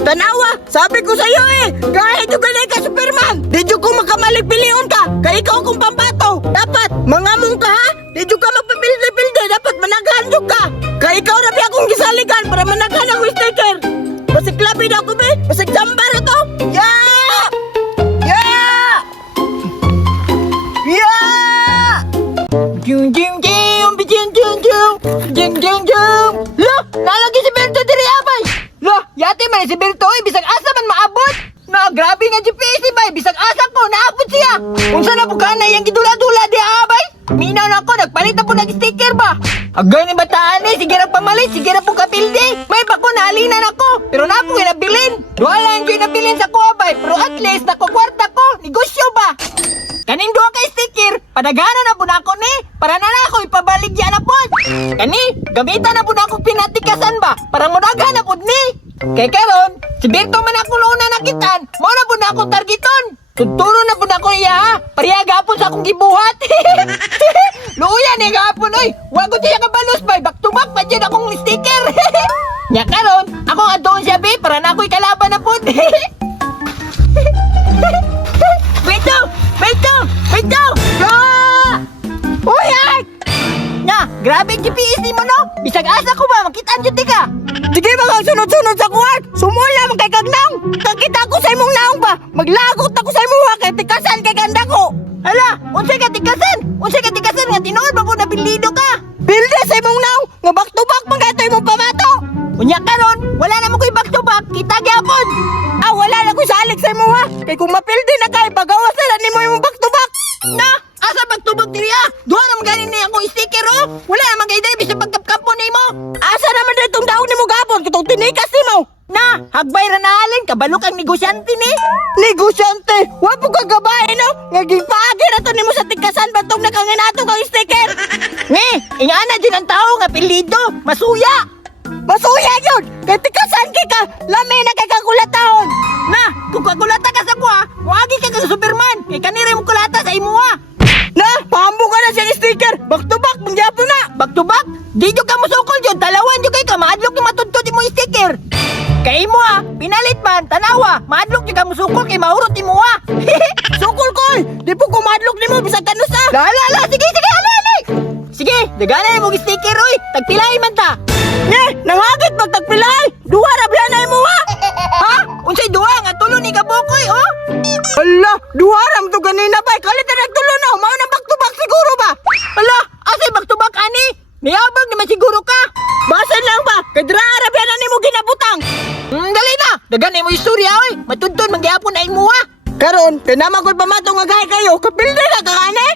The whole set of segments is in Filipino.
tanawa, sabi ko sa'yo kahit yung ganay ka Superman, di ko makamalig piliyon ka, kaya ikaw akong pambato. Dapat, mangamong ka ha, di ka magpapilde-pilde, dapat managahan ka. Kaya ikaw rabi akong gisaligan para managahan ang sticker. Basig labi na ako basig jamba na to. Yeah! Yeah! Yeah! Jung jung jung, bijung jung jung, jung jung jung. Lo, nalagi si Berto diri abay. Lo, yati man si Berto bisag asa man maabot. Na, grabe nga GPS bay, bisag asa ko naabot siya. Unsa na bukana yang gidula-dula di abay? Minaw na ako, nagpalit na po nag-sticker ba? Agay ni bataan sige na pamalit, sige na po kapildi. May bako naalinan ako, pero na po nabilin. Duwalan ko nabilin sa kuwabay, pero at least nakukwarta ko, negosyo ba? Kaning duwa kay sticker, padagana na po na ako ni, para na ako ipabalik dyan na po. Kani, gamitan na po na akong pinatikasan ba, para mudagan na po ni. Kay karon, si Berto man ako noon na nakitaan, mo na po na akong targeton. Tuturo na po na ako niya ha, pariya gapon sa akong gibuhat. Luya ni gapon oy, wago siya kabalos bay, back to back pa dyan akong sticker. Nya karon, akong adoon siya be, para na ako'y kalaban na po. Berto! Berto! Berto! Ah! Uy, ay! Na, grabe ang GPS ni mo, no? Bisag asa ko ba? Makitaan dyan di ka. Sige ba kang sunod-sunod sa kuwart? Sumula man kay Kagnang. Kakita ko sa imong naong ba? Maglagot ako sa imong kay tikasan kay ganda ko. Hala, unsay ka tikasan? Unsay ka tikasan nga tinuod ba ko na bilido ka? Bilde sa imong naong, nga back to back man kay ito imong pamato. Unya karon, wala na mo ko'y back to back, kita gyapon. Ah, wala na ko'y salik sa imo ha. Kay kung mapildi na kay pagawas na nimo imong back to back. Na, asa back to back diri ha? Duha na maganin ni akong sticker oh. Wala na magay dai bisag pagkapkapo nimo. Asa naman ditong daon nimo gapon kitong tinikas nimo. Na, hagbay ra nahalin kabalo kang negosyante ni. Negosyante? Wa po ka gabae no? Nga gipaagi ra to nimo sa tikasan batong nakanginato kang sticker. Ni, ingana din ang tao nga apelyido, Masuya. Masuya yun! Kay tikasan ka, lami na kay kakulatahon! Na, kung kakulata ka sa kuha, muagi ka kang Superman! Kay kanira mo kulata sa imuha! Na, pahambo ka na siyang sticker! Back to back, mangyapon na! Back to back? Di ka musukol dyan, talawan dyan kay ka, maadlok yung matuntod mo yung sticker! Kay imuha, pinalit man, tanawa, maadlok yung ka musukol kay mahurot imuha! Sukol ko! Di po kumadlok ni mo, bisag kanus na! Lala, sige, halali! Sige, dagana mo yung sticker, oy! Tagpilay man ta! Ne, nangagit magtagpilay! Duha ra biya na imo ha? Ha? Unsay duha nga tulo ni kabukoy oh? Ala, duha ra to ganina bay. Kalit na nagtulo na, mao na back to back siguro ba? Ala, asay back to back ani? Niyabag naman siguro ka. Basan lang ba? Kay dra ra biya na nimo ginabutang. Dali na, dagan imo istorya oy. Matuntun mangyapon na imo ha. Karon, kay namagod pamato nga gahay kayo, kapildi na ka ani?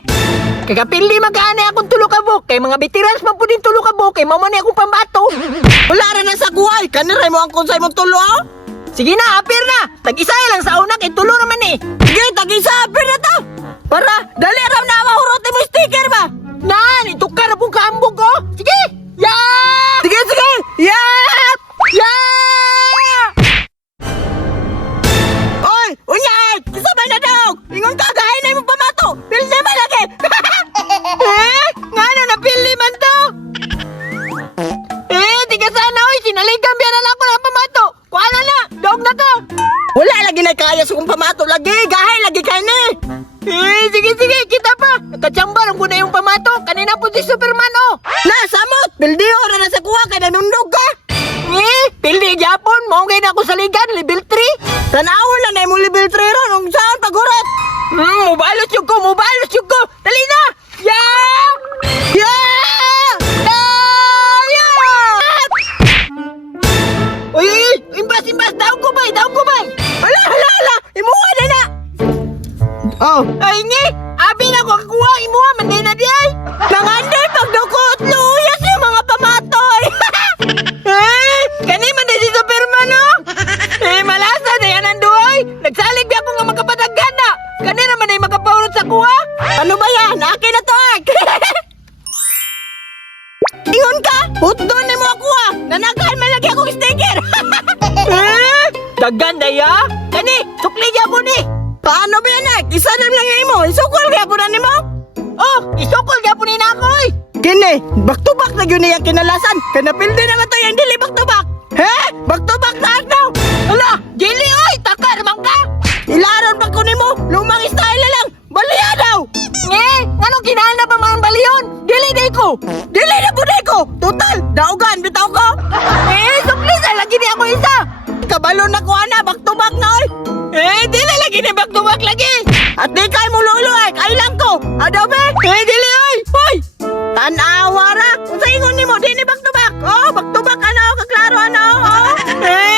Kay kapildi magkaani akong tulo ka buk. Kay mga veterans man po din tulo ka buk. Kay mamani akong pambato. Wala rin na sa kuhay. Kaniray mo ang konsay mong tulo oh. Sige na, apir na. Tag-isa lang sa una kay tulo naman eh. Sige, tag-isa apir na to. Para, dali ram na mahurotin mo sticker ba? Nan, itukar na pong kaambog oh. Sige, yeah! Sige, yeah! Yeah! Oy, unyay! Kasabay na daw! Ingon ka, gahay na yung pamato! Pilde ba lagi? Nga na napili man to? Tiga sana oy, sinaligan biya na lang ako ng pamato! Kuha na! Dog na to! Wala lagi na kaya sa kong pamato lagi! Gahay lagi kayo ni! Sige, kita pa! Nakatsambar ang na yung pamato! Kanina po si Superman oh! Na, samot! Pilde ora na sa kuha kay nanundog ka! Pildi Japon, mo ngayon ako sa ligan, level 3. Tanawon lang na yung level 3 ron, kung saan pagurot. Mubalos yung ko. Dali na! Yeah! Yeah! Uy, imbas, daog ko bay. Hala, imuha na. Oh. Ay, abi na ko kakuha, imuha, manday na di ay. Nanganday, pagdukot, luyas yung mga pamatoy. Kani man si Superman no? Malasa na yan ang duhay. Nagsalig ako nga magkapadaggan na. Kani naman ay magkapahulot sa kuha. Ano ba yan? Akin na to Ingon ka? Hutdon na mo ako ha. Nanagahan man lagi akong sticker. Dagan na ya? Kani, sukli niya po ni. Paano ba yan Isa na lang yung imo. Isukol kaya po na ni mo? Oh, isukol kaya po ni na ako Kini, back to back na yun yung kinalasan. Kaya napildi naman to yung dili back to back. Back to back na daw. Hala, kabalo na ko ana, back to back na oy. Di na lagi ni back to back lagi. At di kay mo lolo ay, kailang ko. Adobe, dili oy. Hoy, tanawa ra. Unsa ingon nimo, di ni back to back. Oh, back to back ano, kaklaro ano. Oh.